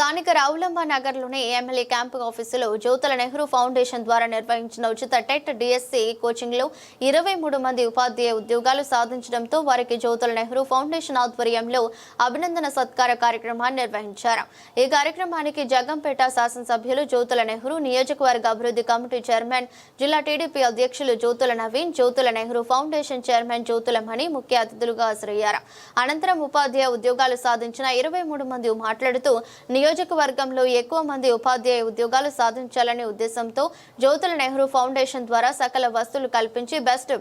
స్థానిక రావులంబ నగర్లోని MLA camp ఆఫీసులో జ్యోతుల నెహ్రూ ఫౌండేషన్ ద్వారా నిర్వహించిన ఉచిత టెట్ డిఎస్సి కోచింగ్లో ఇరవై మూడు మంది ఉపాధ్యాయ ఉద్యోగాలు సాధించడంతో వారికి జ్యోతుల నెహ్రూ ఫౌండేషన్ ఆధ్వర్యంలో అభినందన సత్కార కార్యక్రమాన్ని నిర్వహించారు. ఈ కార్యక్రమానికి జగంపేట శాసనసభ్యులు జ్యోతుల నెహ్రూ నియోజకవర్గ అభివృద్ధి కమిటీ చైర్మన్ జిల్లా టీడీపీ అధ్యక్షులు జ్యోతుల నవీన్ జ్యోతుల నెహ్రూ ఫౌండేషన్ చైర్మన్ జ్యోతుల మణి ముఖ్య అతిథులుగా హాజరయ్యారు. అనంతరం ఉపాధ్యాయ ఉద్యోగాలు సాధించిన ఇరవై మూడు మంది మాట్లాడుతూ నియోజకవర్గంలో ఎక్కువ మంది ఉపాధ్యాయ ఉద్యోగాలు సాధించాలనే ఉద్దేశంతో జ్యోతుల నెహ్రూ ఫౌండేషన్ ద్వారా సకల వస్తువులు కల్పించి బెస్ట్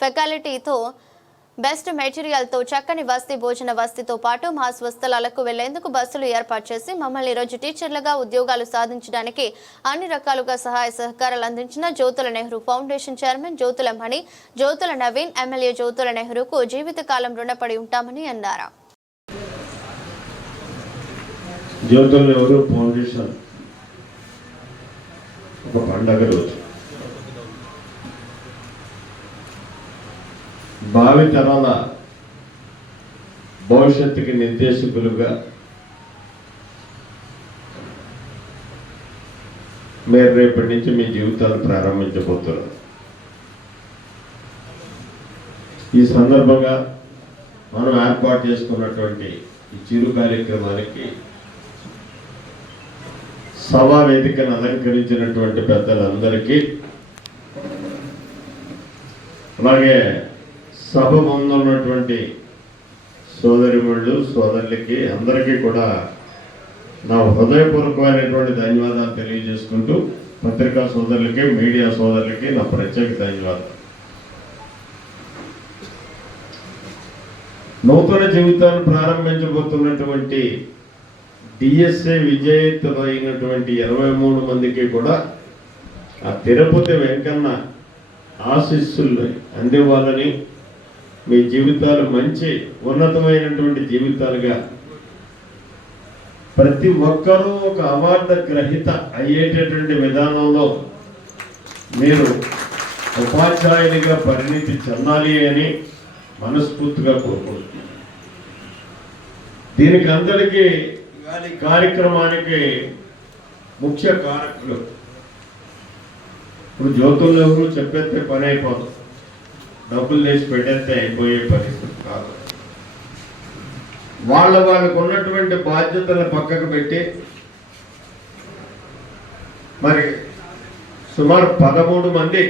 ఫెకాలిటీతో బెస్ట్ మెటీరియల్తో చక్కని వసతి భోజన వసతితో పాటు మా స్వస్థలాలకు వెళ్ళేందుకు బస్సులు ఏర్పాటు చేసి మమ్మల్ని ఈరోజు టీచర్లుగా ఉద్యోగాలు సాధించడానికి అన్ని రకాలుగా సహాయ సహకారాలు అందించిన Jyothula Nehru Foundation chairman Jyothula Mani Jyothula Naveen MLA Jyothula నెహ్రూకు జీవితకాలం రుణపడి ఉంటామని అన్నారు. జీవితంలో ఎవరో ఫోన్ ఫౌండేషన్ ఒక పండగ రోజు. భావి తరాల భవిష్యత్తుకి నిర్దేశకులుగా మీరు రేపటి నుంచి మీ జీవితాలు ప్రారంభించబోతున్నారు ఈ సందర్భంగా మనం ఏర్పాటు చేసుకున్నటువంటి ఈ చిరు కార్యక్రమానికి సభా వేదికను అలంకరించినటువంటి పెద్దలందరికీ అలాగే సభ ముందు ఉన్నటువంటి సోదరిముళ్ళు సోదరులకి అందరికీ కూడా నా హృదయపూర్వకమైనటువంటి ధన్యవాదాలు తెలియజేసుకుంటూ పత్రికా సోదరులకి మీడియా సోదరులకి నా ప్రత్యేక ధన్యవాదాలు. నూతన జీవితాన్ని ప్రారంభించబోతున్నటువంటి డిఎస్ఏ విజేతలైనటువంటి ఇరవై మూడు మందికి కూడా ఆ తిరుపతి వెంకన్న ఆశీస్సులు అందివ్వాలని మీ జీవితాలు మంచి ఉన్నతమైనటువంటి జీవితాలుగా ప్రతి ఒక్కరూ ఒక అవార్డు గ్రహీత అయ్యేటటువంటి విధానంలో మీరు ఉపాధ్యాయునిగా పరిణితి చెందాలి అని మనస్ఫూర్తిగా కోరుకుంటున్నాను. దీనికి అందరికీ కార్యక్రమానికి ముఖ్య కారకులు. ఇప్పుడు జ్యోతులు చెప్పేస్తే పని అయిపోదు. డబ్బులు తెచ్చి పెట్టేస్తే అయిపోయే పరిస్థితి కాదు. వాళ్ళ వాళ్ళకు ఉన్నటువంటి బాధ్యతలను పక్కకు పెట్టి మరి సుమారు పదమూడు మంది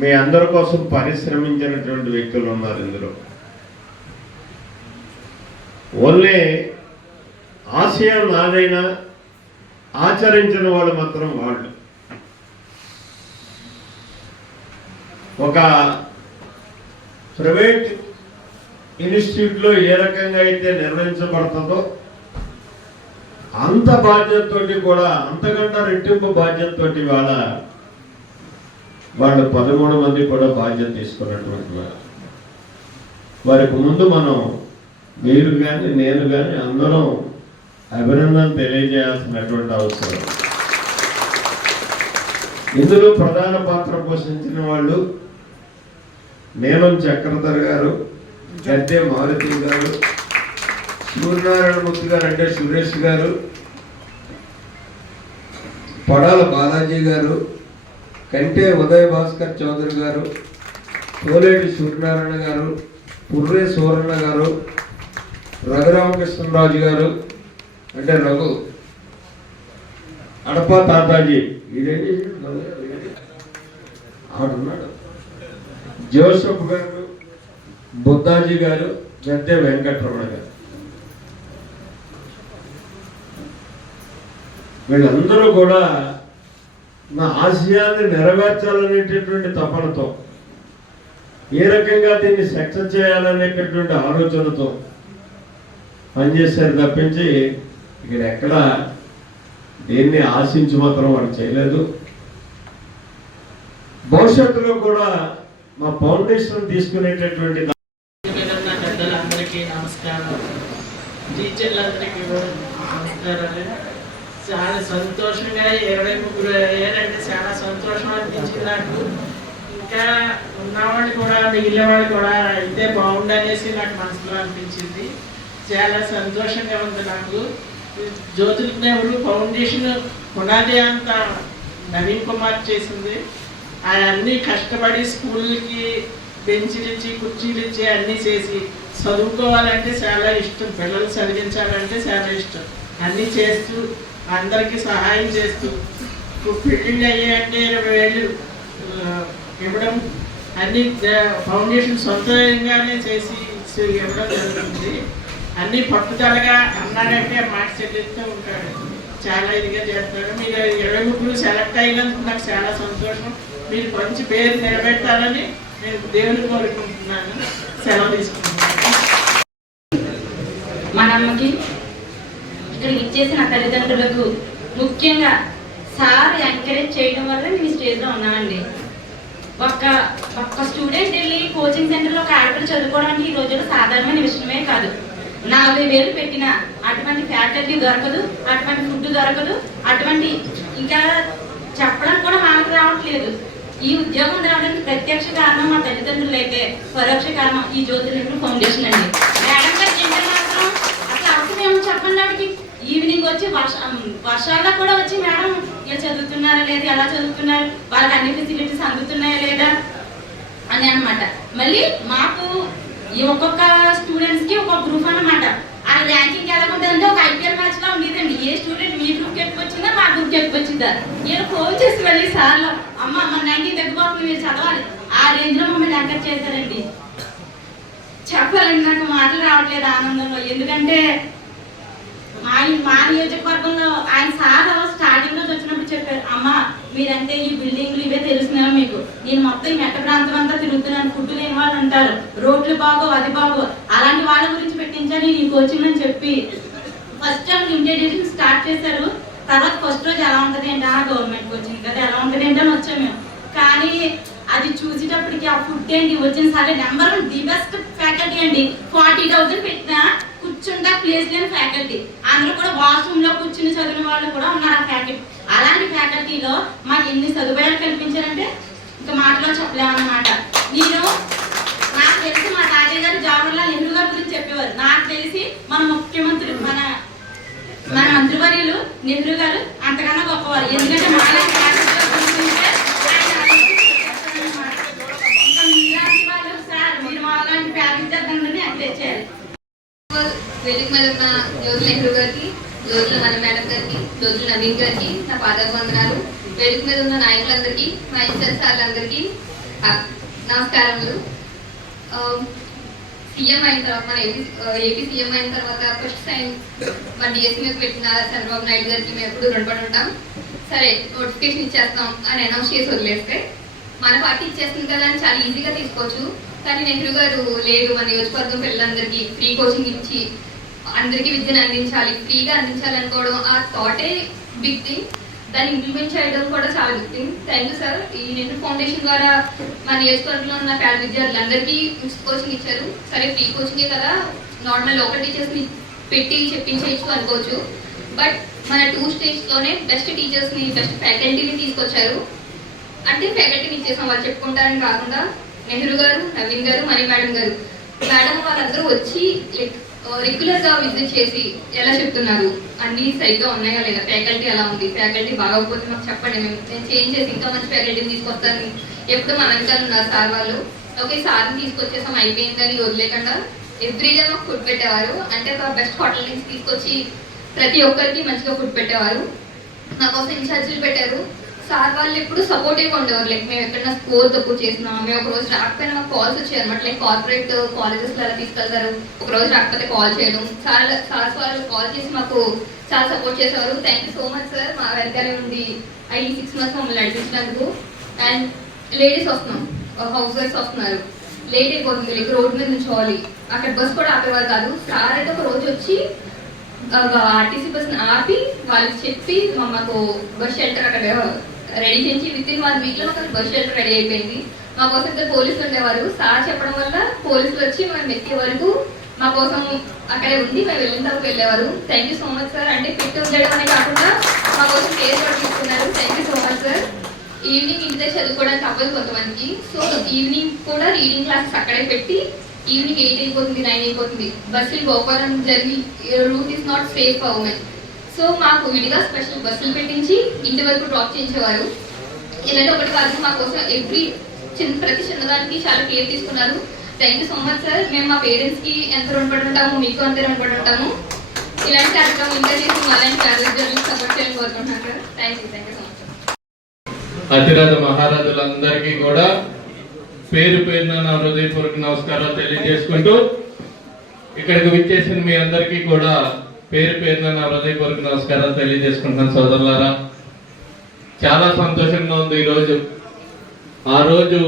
మీ అందరి కోసం పరిశ్రమించినటువంటి వ్యక్తులు ఉన్నారు ఇందులో. ఓన్లీ ఆశయం నాదైనా ఆచరించిన వాళ్ళు మాత్రం వాళ్ళు. ఒక ప్రైవేట్ ఇన్స్టిట్యూట్లో ఏ రకంగా అయితే నిర్వహించబడుతుందో అంత బాధ్యతతోటి కూడా అంతకంటే రెట్టింపు బాధ్యతతోటి వాళ్ళ వాళ్ళు పదమూడు మంది కూడా బాధ్యత తీసుకున్నటువంటి వారు వారికి ముందు మనం మీరు కానీ నేను కానీ అందరం అభినందన తెలియజేయాల్సినటువంటి అవసరం. ఇందులో ప్రధాన పాత్ర పోషించిన వాళ్ళు నీలం చక్రధర్ గారు గద్దె మారుతి గారు సూర్యనారాయణ మూర్తి గారు అంటే సురేష్ గారు పడాల బాలాజీ గారు కంటే ఉదయ్ భాస్కర్ చౌదరి గారు తోలేటి సూర్యనారాయణ గారు పుర్రే సూరన్న గారు రఘురామకృష్ణరాజు గారు అంటే రఘు అడప తాతాజీ. ఈడేంటి? ఆడున్నాడు. జోసఫ్ గారు బుద్ధాజీ గారు గద్దె వెంకటరమణ గారు. వీళ్ళందరూ కూడా నా ఆశయాన్ని నెరవేర్చాలనేటటువంటి తపనతో ఏ రకంగా దీన్ని సక్సెస్ చేయాలనేటటువంటి ఆలోచనతో పనిచేశారు తప్పించి ఇక్కడ ఎక్కడ దేన్ని ఆశించి మాత్రం వాడు చేయలేదు. భవిష్యత్తులో కూడా మా ఫౌండేషన్ తీసుకునేటటువంటి పెద్దలందరికీ నమస్కారం. టీచర్లందరికీ నమస్కారాలు. చాలా సంతోషంగా ఇరవై ముగ్గురు అయ్యారంటే చాలా సంతోషం అనిపించింది నాకు. ఇంకా ఉన్నవాళ్ళు కూడా మిగిలిన వాళ్ళు కూడా అయితే బాగుండనేసి నాకు మనసులో అనిపించింది. చాలా సంతోషంగా ఉంది నాకు. జ్యోతుల నెహ్రూ ఫౌండేషన్ పునాది అంత నవీన్ కుమార్ చేసింది. ఆయన అన్ని కష్టపడి స్కూల్కి బెంచీలు ఇచ్చి కుర్చీలు ఇచ్చి అన్నీ చేసి చదువుకోవాలంటే చాలా ఇష్టం. పిల్లలు చదివించాలంటే చాలా ఇష్టం. అన్నీ చేస్తూ అందరికీ సహాయం చేస్తూ పెళ్ళిళ్ళు అయ్యాయంటే ఇరవై వేలు ఇవ్వడం అన్ని ఫౌండేషన్ సొంతంగానే చేసి ఇవ్వడం జరుగుతుంది. అన్ని పట్టుదలగా అన్నాడంటే మాట చెల్లిస్తూ ఉంటాడు. చాలా ఇదిగా చేస్తాడు. మీరు ఇరవై ముగ్గురు సెలెక్ట్ అయినందుకు నాకు చాలా సంతోషం. మీరు మంచి పేరు నిలబెట్టాలని నేను దేవుని కోరుకుంటున్నాను. సెలవు తీసుకుంటున్నాను. మన అమ్మకి ఇక్కడ ఇచ్చేసిన తల్లిదండ్రులకు ముఖ్యంగా సార్ ఎంకరేజ్ చేయడం వల్ల నేను స్టేజ్లో ఉన్నానండి. ఒక్క ఒక్క స్టూడెంట్ వెళ్ళి కోచింగ్ సెంటర్లో ఒక ఆడపిల్ల చదువుకోవడానికి ఈ రోజుల్లో సాధారణమైన విషయమే కాదు. నలభై వేలు పెట్టిన అటువంటి ఫ్యాకల్టీ దొరకదు అటువంటి ఫుడ్ దొరకదు అటువంటి ఇంకా చెప్పడం కూడా మనకు రావట్లేదు. ఈ ఉద్యోగం రావడానికి ప్రత్యక్ష కారణం మా తల్లిదండ్రులు అయితే పరోక్ష కారణం ఈ జ్యోతి ఫౌండేషన్ అండి. మేడం గారు తింటే మాత్రం అసలు అవసరం ఏమో చెప్పండి ఆవిడకి. ఈవినింగ్ వచ్చి వర్ష వర్షాల్లో కూడా వచ్చి మేడం ఇలా చదువుతున్నారా లేదా ఎలా చదువుతున్నారు? వాళ్ళకి అన్ని ఫెసిలిటీస్ అందుతున్నాయా లేదా? అని అన్నమాట. మళ్ళీ మాకు ఈ ఒక్కొక్క స్టూడెంట్స్కి ఒక్కొక్క గ్రూప్ అన్నమాట. ఆ ర్యాంకింగ్ ఎలా ఉంటుందంటే ఒక ఐపీఎల్ మ్యాచ్ లా ఉండేదండి. ఏ స్టూడెంట్ మీ గ్రూప్ ఎక్కువ మా గ్రూప్ ఎక్కువ నేను ఫోన్ చేసి వెళ్ళి సార్లు. అమ్మ మన ర్యాంకింగ్ తగ్గిపోతుంది మీరు చదవాలి. ఆ రేంజ్లో మమ్మల్ని ర్యాంకర్ చేశారండి. చెప్పాలండి నాకు మాటలు రావట్లేదు ఆనందంలో. ఎందుకంటే మా మా నియోజకవర్గంలో ఆయన సార్ స్టార్టింగ్లో వచ్చినప్పుడు చెప్పారు అమ్మ మీరంటే ఈ బిల్డింగ్లు ఇవే తెలుస్తున్నాయో మీకు నేను మొత్తం ఈ మెట్ట ప్రాంతం అంతా తిరుగుతున్నాను ఫుడ్ లేని వాళ్ళు అంటారు రోడ్లు బాగో అది బాగో. అలాంటి వాళ్ళ గురించి పెట్టించాలి నీ కోచింగ్ అని చెప్పి. ఫస్ట్ టైం ఇంట్రడ్యూషన్ స్టార్ట్ చేశారు. తర్వాత ఫస్ట్ రోజు ఎలా ఉంటుంది ఏంటి గవర్నమెంట్ కోచింగ్ కదా ఎలా ఉంటుంది ఏంటి అని వచ్చాం మేము. కానీ అది చూసేటప్పటికి ఆ ఫుడ్ ఏంటి వచ్చిన సరే number one the best faculty అండి. ఫార్టీ థౌసండ్ పెట్టినా కూర్చుంటా ప్లేస్ లేని ఫ్యాకల్టీ అందరూ కూడా వాష్రూమ్లో కూర్చుని చదివిన వాళ్ళు కూడా ఉన్నారు ఆ ఫ్యాకల్టీ అలాంటి ఫ్యాకల్టీలో మాకు ఎన్ని సదుపాయాలు కల్పించారంటే ఇంకా మాటలో చెప్పలేమన్నమాట. నేను తెలిసి మా గారు జవహర్లాల్ నెహ్రూ గారి గురించి చెప్పేవారు. నాకు తెలిసి మన ముఖ్యమంత్రి మన మన మంత్రివర్యులు నెహ్రూ గారు అంతకన్నా గొప్పవారు. ఎందుకంటే మాలాంటి సార్ మీరు వేదిక మీద ఉన్న జ్యోతి నెహ్రూ గారికి జ్యోతుల మన మేడం గారికి జ్యోతుల నవీన్ గారికి నా పాదాల వందనాలు వేదిక మీద ఉన్న నాయకులందరికీ మా ఇన్ఛార్జ్ సార్లందరికీ నమస్కారములు సీఎం అయిన తర్వాత మన ఏపీ ఏపీ సీఎం అయిన తర్వాత ఫస్ట్ టైం మన డిఎస్సీ మీద పెట్టిన చంద్రబాబు నాయుడు గారికి మేము ఎప్పుడు రుణపడి ఉంటాం. సరే నోటిఫికేషన్ ఇచ్చేస్తాం అని అనౌన్స్ చేసి వదిలేస్తే మన పార్టీ ఇచ్చేస్తుంది కదా అని చాలా ఈజీగా తీసుకోవచ్చు. కానీ నెహ్రూ గారు లేదు మన నియోజకవర్గం పిల్లలందరికీ ఫ్రీ కోచింగ్ ఇచ్చి అందరికీ విద్యను అందించాలి ఫ్రీగా అందించాలి అనుకోవడం ఆ థాటే బిగ్ థింగ్ దాన్ని ఇంప్లిమెంట్ చేయడం కూడా చాలా good thing thank you sir ఈ నెహ్రూ ఫౌండేషన్ ద్వారా మా నియోజకవర్గంలో ఉన్న పేద విద్యార్థులందరికీ మిక్స్ కోచింగ్ ఇచ్చారు. సరే ఫ్రీ కోచింగే కదా. నార్మల్ లోకల్ టీచర్స్ని పెట్టి చెప్పించేయచ్చు అనుకోవచ్చు. బట్ మన టూ స్టేజ్లోనే బెస్ట్ టీచర్స్ని బెస్ట్ ఫ్యాకల్టీని తీసుకొచ్చారు. అంటే ఫ్యాకల్టీని ఇచ్చేసాం వాళ్ళు చెప్పుకుంటారని కాకుండా నెహ్రూ గారు నవీన్ గారు మణి మేడం గారు. మేడం వాళ్ళందరూ వచ్చి లైక్ రెగ్యులర్గా విజిట్ చేసి ఎలా చెప్తున్నారు? అన్ని సరిగ్గా ఉన్నాయా లేదా? ఫ్యాకల్టీ ఎలా ఉంది? ఫ్యాకల్టీ బాగోకపోతే మాకు చెప్పండి మేము. నేను చేంజ్ చేసి ఇంకా మంచి ఫ్యాకల్టీని తీసుకొస్తాను. ఎప్పుడు మన వెనకాల ఉన్నారు సార్ వాళ్ళు? ఓకే సార్ని తీసుకొచ్చేసాం. అయిపోయిందని వదిలేకుండా ఎవ్రీ డే మాకు ఫుడ్ పెట్టేవారు. అంటే ఒక బెస్ట్ హోటల్ నుంచి తీసుకొచ్చి ప్రతి ఒక్కరికి మంచిగా ఫుడ్ పెట్టేవారు. నా కోసం ఇన్ఛార్జీలు పెట్టారు. సార్ వాళ్ళు ఎప్పుడు సపోర్టివ్గా ఉండేవారు. లైక్ మేము ఎక్కడైనా స్కోర్ తక్కువ చేసినా మేము ఒక రోజు రాకపోయినా మాకు కాల్స్ వచ్చాయి అనమాట లైక్ కార్పొరేట్ కాలేజెస్ అలా తీసుకెళ్తారు. ఒక రోజు రాకపోతే కాల్ చేయడం. సార్ సార్ వాళ్ళు కాల్ చేసి మాకు చాలా సపోర్ట్ చేసేవారు. Thank you so much sir మా వెనకాలే ఉంది. ఈ సిక్స్ మంత్స్ మమ్మల్ని నడిపించినందుకు. అండ్ లేడీస్ వస్తున్నాం. Uh, హౌస్ వైఫ్స్ వస్తున్నారు. లేట్ అయిపోతుంది. లైక్ రోడ్ మీద నుంచోవాలి. అక్కడ బస్ కూడా ఆపేవారు కాదు. సార్ అయితే ఒక రోజు వచ్చి uh, ఆర్టీసీ బస్ని ఆపి వాళ్ళకి చెప్పి మాకు బస్ షెల్టర్ అక్కడ రెడీ చేసి విత్ ఇన్ వన్ వీక్లో మాకు బస్ షెల్టర్ రెడీ అయిపోయింది. మా కోసం ఇద్దరు పోలీసులు ఉండేవారు. సార్ చెప్పడం వల్ల పోలీసులు వచ్చి మేము ఎక్కే వరకు మా కోసం అక్కడే ఉండి మేము వెళ్ళిన తర్వాత వెళ్ళేవారు. Thank you so much sir అంటే ఫిట్ ఉండడం అనే కాకుండా మా కోసం కేర్ కూడా తీసుకున్నారు. Thank you so much sir evening ఇంటి దగ్గర చదువుకోవడానికి అవ్వదు కొంతమందికి. సో ఈవినింగ్ కూడా రీడింగ్ క్లాసెస్ అక్కడే పెట్టి ఈవినింగ్ ఎయిట్ అయిపోతుంది నైన్ అయిపోతుంది. బస్సులు గోపురం journey route is not safe for women so మాకు విడిగా స్పెషల్ బస్సులు పెట్టించి ఇంటి వరకు డ్రాప్ చేయించేవారు. ఇలాంటి ఒకటి కాదు మా కోసం ఎవ్రీ చిన్న ప్రతి చిన్నదానికి చాలా కేర్ తీసుకున్నారు. Thank you so much sir మేము మా పేరెంట్స్కి ఎంత రుణపడి ఉంటాము మీకు అంతే రుణపడి ఉంటాము. ఇలాంటి కార్యక్రమం ఇంకా చేసి అలాంటి కార్యక్రమాలు సపోర్ట్ చేయాలని కోరుకుంటున్నాను sir thank you thank you so much అతిరథ కూడా పేరు పేరున నా హృదయపూర్వక నమస్కారాలు తెలియజేసుకుంటూ ఇక్కడికి విచ్చేసిన మీ అందరికీ కూడా పేరు పేరున నా హృదయపూర్వక నమస్కారాలు తెలియజేసుకుంటున్నాను సోదరులారా. చాలా సంతోషంగా ఉంది ఈరోజు. ఆ రోజు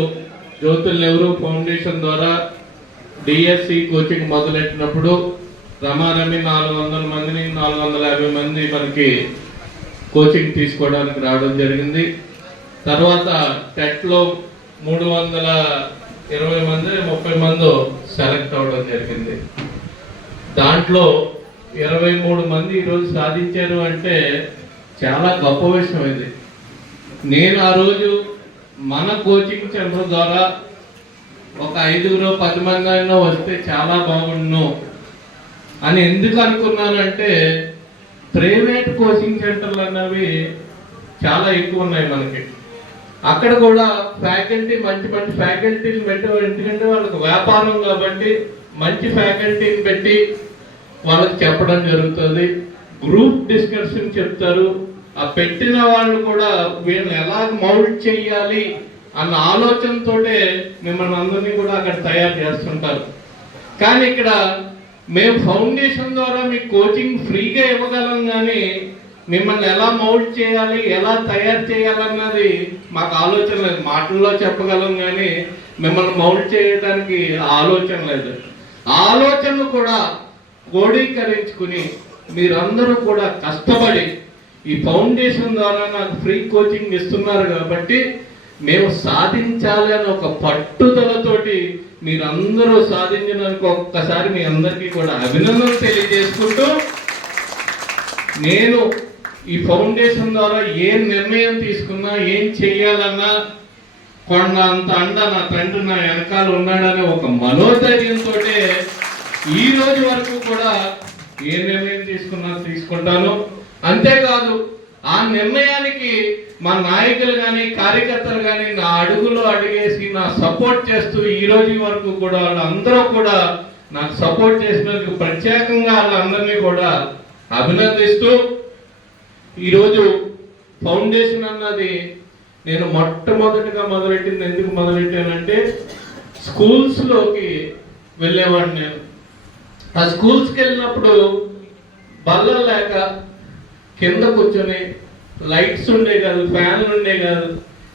జ్యోతుల్ నెహ్రూ ఫౌండేషన్ ద్వారా డిఎస్సి కోచింగ్ మొదలెట్టినప్పుడు రమారమి నాలుగు వందల మందిని నాలుగు వందల యాభై మంది మనకి కోచింగ్ తీసుకోవడానికి రావడం జరిగింది. తర్వాత టెట్లో మూడు వందల ఇరవై మంది ముప్పై మంది సెలెక్ట్ అవ్వడం జరిగింది. దాంట్లో ఇరవై మూడు మంది ఈరోజు సాధించారు అంటే చాలా గొప్ప విషయం ఇది. నేను ఆ రోజు మన కోచింగ్ సెంటర్ ద్వారా ఒక ఐదుగురు పది మంది అయినా వస్తే చాలా బాగుండు అని ఎందుకు అనుకున్నానంటే ప్రైవేట్ కోచింగ్ సెంటర్లు అన్నవి చాలా ఎక్కువ ఉన్నాయి మనకి. అక్కడ కూడా ఫ్యాకల్టీ మంచి మంచి ఫ్యాకల్టీని పెట్టి ఎందుకంటే వాళ్ళకి వ్యాపారం కాబట్టి మంచి ఫ్యాకల్టీని పెట్టి వాళ్ళకి చెప్పడం జరుగుతుంది. గ్రూప్ డిస్కషన్ చెప్తారు. ఆ పెట్టిన వాళ్ళు కూడా వీళ్ళని ఎలా మౌల్డ్ చేయాలి అన్న ఆలోచనతోటే మిమ్మల్ని అందరినీ కూడా అక్కడ తయారు చేస్తుంటారు. కానీ ఇక్కడ మేము ఫౌండేషన్ ద్వారా మీకు కోచింగ్ ఫ్రీగా ఇవ్వగలం కానీ మిమ్మల్ని ఎలా మౌల్డ్ చేయాలి ఎలా తయారు చేయాలన్నది మాకు ఆలోచన లేదు. మాటల్లో చెప్పగలం కానీ మిమ్మల్ని మౌల్డ్ చేయడానికి ఆలోచన లేదు. ఆలోచనలు కూడా క్రోడీకరించుకుని మీరందరూ కూడా కష్టపడి ఈ ఫౌండేషన్ ద్వారా నాకు ఫ్రీ కోచింగ్ ఇస్తున్నారు కాబట్టి మేము సాధించాలి అని ఒక పట్టుదలతోటి మీరందరూ సాధించినందుకు ఒక్కసారి మీ అందరికీ కూడా అభినందన తెలియజేసుకుంటూ నేను ఈ ఫౌండేషన్ ద్వారా ఏం నిర్ణయం తీసుకున్నా ఏం చెయ్యాలన్నా కొండ అంత అండ నా తండ్రి నా వెనకాల ఉన్నాడనే ఒక మనోధైర్యంతో ఈ రోజు వరకు కూడా ఏ నిర్ణయం తీసుకున్నా తీసుకుంటాను. అంతేకాదు ఆ నిర్ణయానికి మా నాయకులు కానీ కార్యకర్తలు కానీ నా అడుగులో అడిగేసి నా సపోర్ట్ చేస్తూ ఈ రోజు వరకు కూడా వాళ్ళందరూ కూడా నాకు సపోర్ట్ చేసినందుకు ప్రత్యేకంగా వాళ్ళందరినీ కూడా అభినందిస్తూ ఈరోజు ఫౌండేషన్ అన్నది నేను మొట్టమొదటిగా మొదలెట్టింది ఎందుకు మొదలెట్టానంటే స్కూల్స్లోకి వెళ్ళేవాడిని నేను. ఆ స్కూల్స్కి వెళ్ళినప్పుడు బల్ల లేక కింద కూర్చొని లైట్స్ ఉండే కాదు ఫ్యాన్లు ఉండే కాదు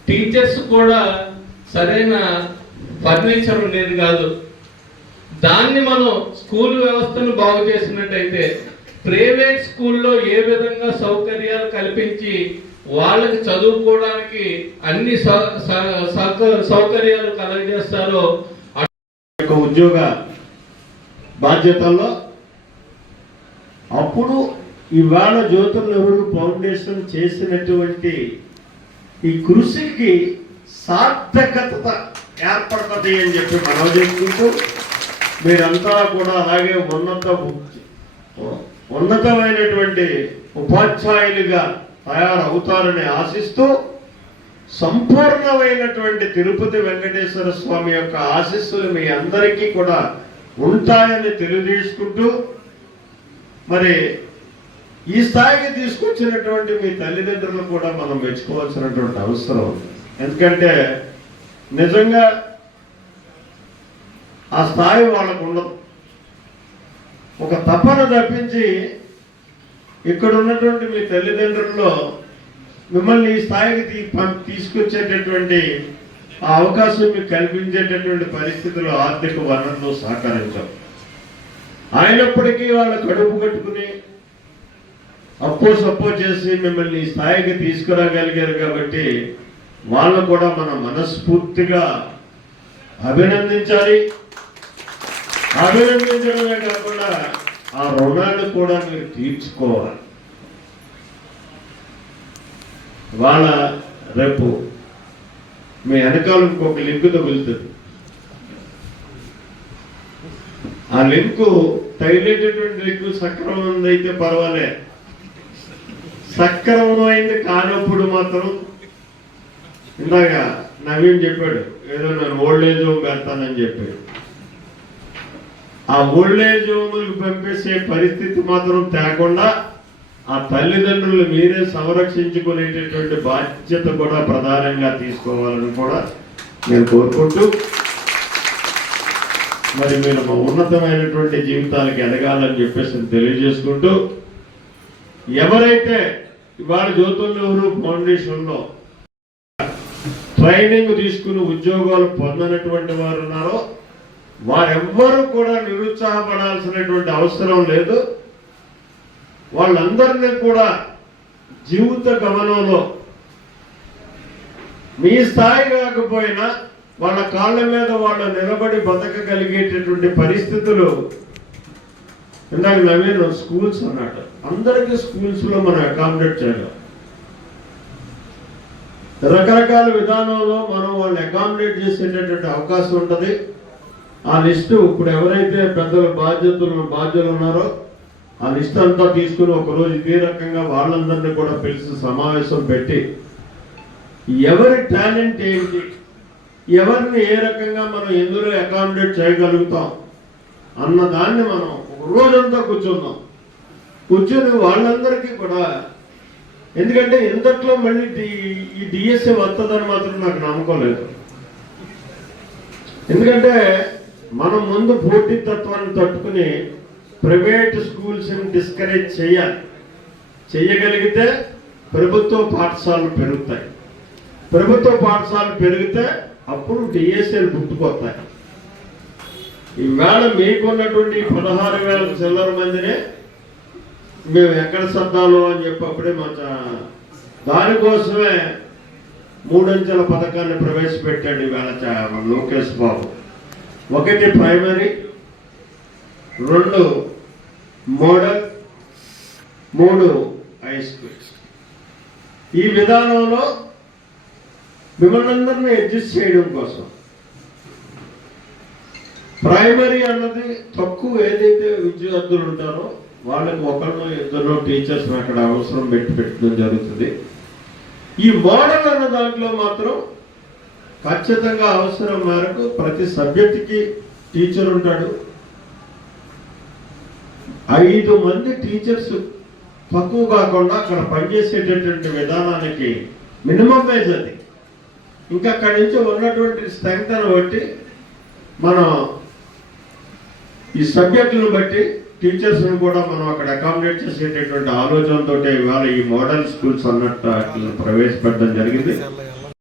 టీచర్స్ కూడా సరైన ఫర్నిచర్ ఉండేది కాదు. దాన్ని మనం స్కూల్ వ్యవస్థను బాగు చేసినట్టయితే ప్రైవేట్ స్కూల్లో ఏ విధంగా సౌకర్యాలు కల్పించి వాళ్ళకి చదువుకోవడానికి అన్ని సౌ- సౌక- సౌకర్యాలు కలగజేస్తారో యొక్క ఉద్యోగ బాధ్యతల్లో. అప్పుడు ఇవాళ జ్యోతుల నెహ్రూ ఫౌండేషన్ చేసినటువంటి ఈ కృషికి సార్థకత ఏర్పడుతుంది అని చెప్పి మనం చేసుకుంటూ మీరంతా కూడా అలాగే ఉన్నత ఉన్నతమైనటువంటి ఉపాధ్యాయులుగా తయారవుతారని ఆశిస్తూ సంపూర్ణమైనటువంటి తిరుపతి వెంకటేశ్వర స్వామి యొక్క ఆశీస్సులు మీ అందరికీ కూడా ఉంటాయని తెలియజేసుకుంటూ మరి ఈ స్థాయికి తీసుకొచ్చినటువంటి మీ తల్లిదండ్రులు కూడా మనం మెచ్చుకోవాల్సినటువంటి అవసరం. ఎందుకంటే నిజంగా ఆ స్థాయి వాళ్ళకు ఉండదు. ఒక తపన తప్పించి ఇక్కడ ఉన్నటువంటి మీ తల్లిదండ్రుల్లో మిమ్మల్ని ఈ స్థాయికి తీసుకొచ్చేటటువంటి ఆ అవకాశం మీకు కల్పించేటటువంటి పరిస్థితుల్లో ఆర్థిక వనరులు సహకరించాం అయినప్పటికీ వాళ్ళ కడుపు కట్టుకుని అప్పో సప్పో చేసి మిమ్మల్ని ఈ స్థాయికి తీసుకురాగలిగారు కాబట్టి వాళ్ళు కూడా మన మనస్ఫూర్తిగా అభినందించాలి. అభినందించడమే కాకుండా ఆ రుణాన్ని కూడా మీరు తీర్చుకోవాలి. వాళ్ళ రేపు మీ వెనకాల ఇంకొక లింకు తగులుతుంది. ఆ లింకు తగిలేటటువంటి లింకు సక్రమం అయితే పర్వాలే. సక్రమమైంది కానప్పుడు మాత్రం ఇందాక నవీన్ చెప్పాడు ఏదో నేను ఓల్డ్ ఏజ్ హోమ్ పెడతానని చెప్పాడు. ఆ ఓల్డ్ ఏజ్ పంపేసే పరిస్థితి మాత్రం తేకుండా ఆ తల్లిదండ్రులు మీరే సంరక్షించుకునేటటువంటి బాధ్యత కూడా ప్రధానంగా తీసుకోవాలని కూడా నేను కోరుకుంటూ మరి మీరు మా ఉన్నతమైనటువంటి జీవితాలకి ఎదగాలని చెప్పేసి తెలియజేసుకుంటూ ఎవరైతే ఇవాళ జ్యోతుల నెహ్రూ ఫౌండేషన్లో ట్రైనింగ్ తీసుకుని ఉద్యోగాలు పొందనటువంటి వారు ఉన్నారో వారెవ్వరూ కూడా నిరుత్సాహపడాల్సినటువంటి అవసరం లేదు. వాళ్ళందరినీ కూడా జీవిత గమనంలో మీ స్థాయి కాకపోయినా వాళ్ళ కాళ్ళ మీద వాళ్ళు నిలబడి బతకగలిగేటటువంటి పరిస్థితులు ఇందాక నవీన్ స్కూల్స్ అన్నట్టు. అందరికీ స్కూల్స్లో మనం అకామిడేట్ చేయలేం. రకరకాల విధానంలో మనం వాళ్ళని అకామిడేట్ చేసేటటువంటి అవకాశం ఉంటుంది. ఆ లిస్టు ఇప్పుడు ఎవరైతే పెద్దల బాధ్యతలు బాధ్యులు ఉన్నారో ఆ లిస్ట్ అంతా తీసుకుని ఒకరోజు ఇదే రకంగా వాళ్ళందరినీ కూడా పిలిచి సమావేశం పెట్టి ఎవరి టాలెంట్ ఏంటి ఎవరిని ఏ రకంగా మనం ఎందులో అకామిడేట్ చేయగలుగుతాం అన్నదాన్ని మనం ఒక రోజంతా కూర్చుందాం కూర్చొని వాళ్ళందరికీ కూడా ఎందుకంటే ఇంతట్లో మళ్ళీ ఈ డిఎస్ఏ వస్తుందని మాత్రం నాకు నమ్మకం లేదు. ఎందుకంటే మనం ముందు పోటీతత్వాన్ని తట్టుకుని ప్రైవేట్ స్కూల్స్ని డిస్కరేజ్ చేయాలి. చేయగలిగితే ప్రభుత్వ పాఠశాలలు పెరుగుతాయి. ప్రభుత్వ పాఠశాలలు పెరిగితే అప్పుడు డిఎస్ఏలు పుట్టుకొస్తాయి ఈవేళ మీకున్నటువంటి పదహారు వేల చిల్లర మందినే మేము ఎక్కడ సర్దాలో అని చెప్పి అప్పుడే మా దానికోసమే మూడంచెల పథకాన్ని ప్రవేశపెట్టాడు ఈవేళ చా- లోకేష్ బాబు. ఒకటి ప్రైమరీ రెండు మోడల్ మూడు హై స్కూల్ ఈ విధానంలో మిమ్మల్ని అందరినీ అడ్జస్ట్ చేయడం కోసం. ప్రైమరీ అన్నది తక్కువ ఏదైతే విద్యార్థులు ఉంటారో వాళ్ళకి ఒకరినో ఇద్దరు టీచర్స్ అక్కడ అవసరం పెట్టి పెట్టడం జరుగుతుంది. ఈ మోడల్ అన్న దాంట్లో మాత్రం ఖచ్చితంగా అవసరం మేరకు ప్రతి సబ్జెక్టుకి టీచర్ ఉంటాడు. ఐదు మంది టీచర్స్ తక్కువ కాకుండా అక్కడ పనిచేసేటటువంటి విధానానికి మినిమం వేజ్ అది. ఇంకా అక్కడి నుంచి ఉన్నటువంటి స్ట్రెంగ్త్ బట్టి మనం ఈ సబ్జెక్టులను బట్టి టీచర్స్ని కూడా మనం అక్కడ అకామిడేట్ చేసేటటువంటి ఆలోచనతో ఇవాళ ఈ మోడల్ స్కూల్స్ అన్నట్టు వాటిని ప్రవేశపెట్టడం జరిగింది.